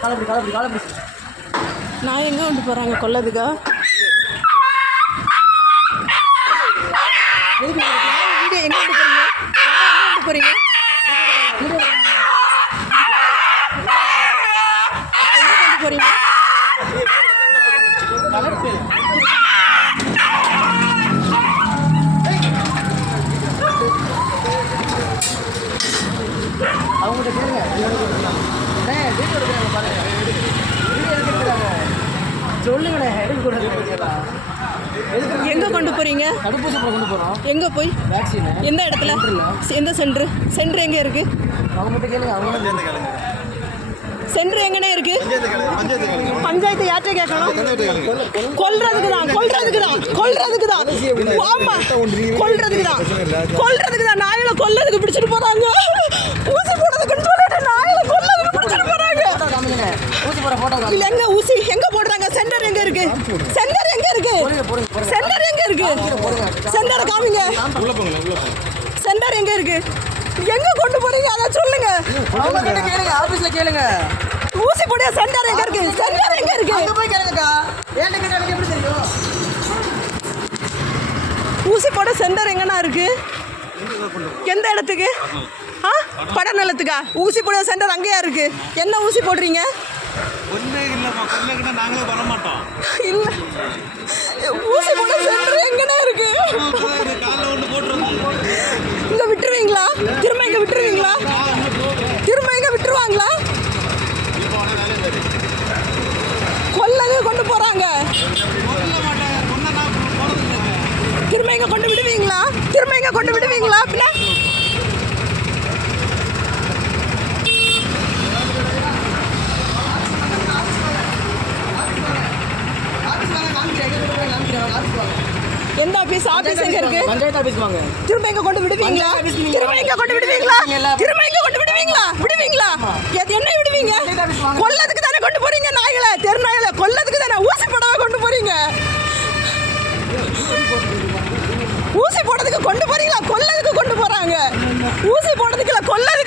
காலப்படி காலப்படி காலப்படி. நான் எங்கே கொண்டு போகிறாங்க கொல்லதுக்கா? வீடியோ எங்கே கொண்டு போகிறீங்க எங்கே கொண்டு போகிறீங்க எங்கே கொண்டு போகிறீங்க அவங்ககிட்ட கேளுங்க. வீடியோ எடுக்கிறாங்க பாருங்க. வீடியோ எடுக்கிறாங்க. சொல்லுங்கண்ணே எடுக்கக்கூடாது எதுக்கு எங்கே கொண்டு போகிறீங்க தடுப்பூசி கொண்டு போகிறோம் எங்கே போய்? வேக்சின் எந்த இடத்துல? எந்த சென்ட்ரு? சென்ட்ரு எங்கே இருக்குது அவங்ககிட்ட கேளுங்க அவங்க சென்ட்ரு எங்கனே இருக்கு? பஞ்சாயத்து யார்கிட்ட கேட்கணும்? கொல்றதுக்கு தான் கொல்றதுக்கு தான் கொல்றதுக்கு தான் ஆமா கொல்றதுக்கு தான் கொல்றதுக்கு தான் நாயில கொல்லதுக்கு பிடிச்சிட்டு போறாங்க. ஊசி போடுறதுக்குன்னு சொல்லிட்டு நாயில கொல்லதுக்கு பிடிச்சிட்டு போறாங்க. ஊசி போகிற இல்ல எங்க ஊசி? எங்க போடுறாங்க? சென்டர் எங்க இருக்கு? சென்டர் எங்க இருக்கு? சென்டர் எங்க இருக்கு? சென்டர் காமிங்க. சென்டர் எங்க இருக்கு? எங்க கொண்டு போறீங்க? அதை சொல்லுங்க. அவங்ககிட்ட கேளுங்க ஆஃபீஸில் கேளுங்க. ஊசி போடிய சென்டர் எங்க இருக்கு? சென்டர் எங்க இருக்கு? அங்கே போய் கேளுங்கக்கா. ஏன்ட்ட கேட்டால் எனக்கு எப்படி தெரியும்? ஊசி போட சென்டர் எங்கண்ணா இருக்கு? எந்த இடத்துக்கு? ஆ? படநலத்துக்கா? ஊசி போட சென்டர் அங்கேயா இருக்கு? என்ன ஊசி போடுறீங்க? இல்ல. ஊசி போட சென்டர் எங்கண்ணா இருக்கு காலைல ஒன்று போட்டுருந்தோம் இங்க விட்டுருவீங்களா திரும்ப இங்க விட்டுருவீங்களா திரும்ப இங்க விட்டுருவாங்களா கொல்லது கொண்டு போறாங்க கொல்ல மாட்டாங்க கொண்டா நான் போகிறது இல்லை திரும்ப இங்க கொண்டு விடுவீங்களா? திரும்ப இங்க கொண்டு விடுவீங்களா? எங்கே வாங்க எந்த ஆபீஸ் ஆபீஸ் எங்க இருக்கு? பஞ்சாயத்து ஆஃபீஸ் வாங்க. திரும்ப இங்க கொண்டு விடுவீங்களா? ஆபீஸ் திரும்ப இங்க கொண்டு விடுவீங்களா நீங்க திரும்ப இங்க கொண்டு விடுவீங்களா விடுவீங்களா எது என்ன விடுவீங்க பஞ்சாயத்து ஆபீஸ் வாங்க. கொல்லதுக்கு தானே கொண்டு போறீங்க நாய்களை தெரு நாய்களை கொல்லதுக்கு தானே ஊசி போடவா கொண்டு போறீங்க ஊசி போடுறதுக்கு கொண்டு போறீங்களா? கொல்லதுக்கு கொண்டு போறாங்க. ஊசி போடுறதுக்கு கொல்லது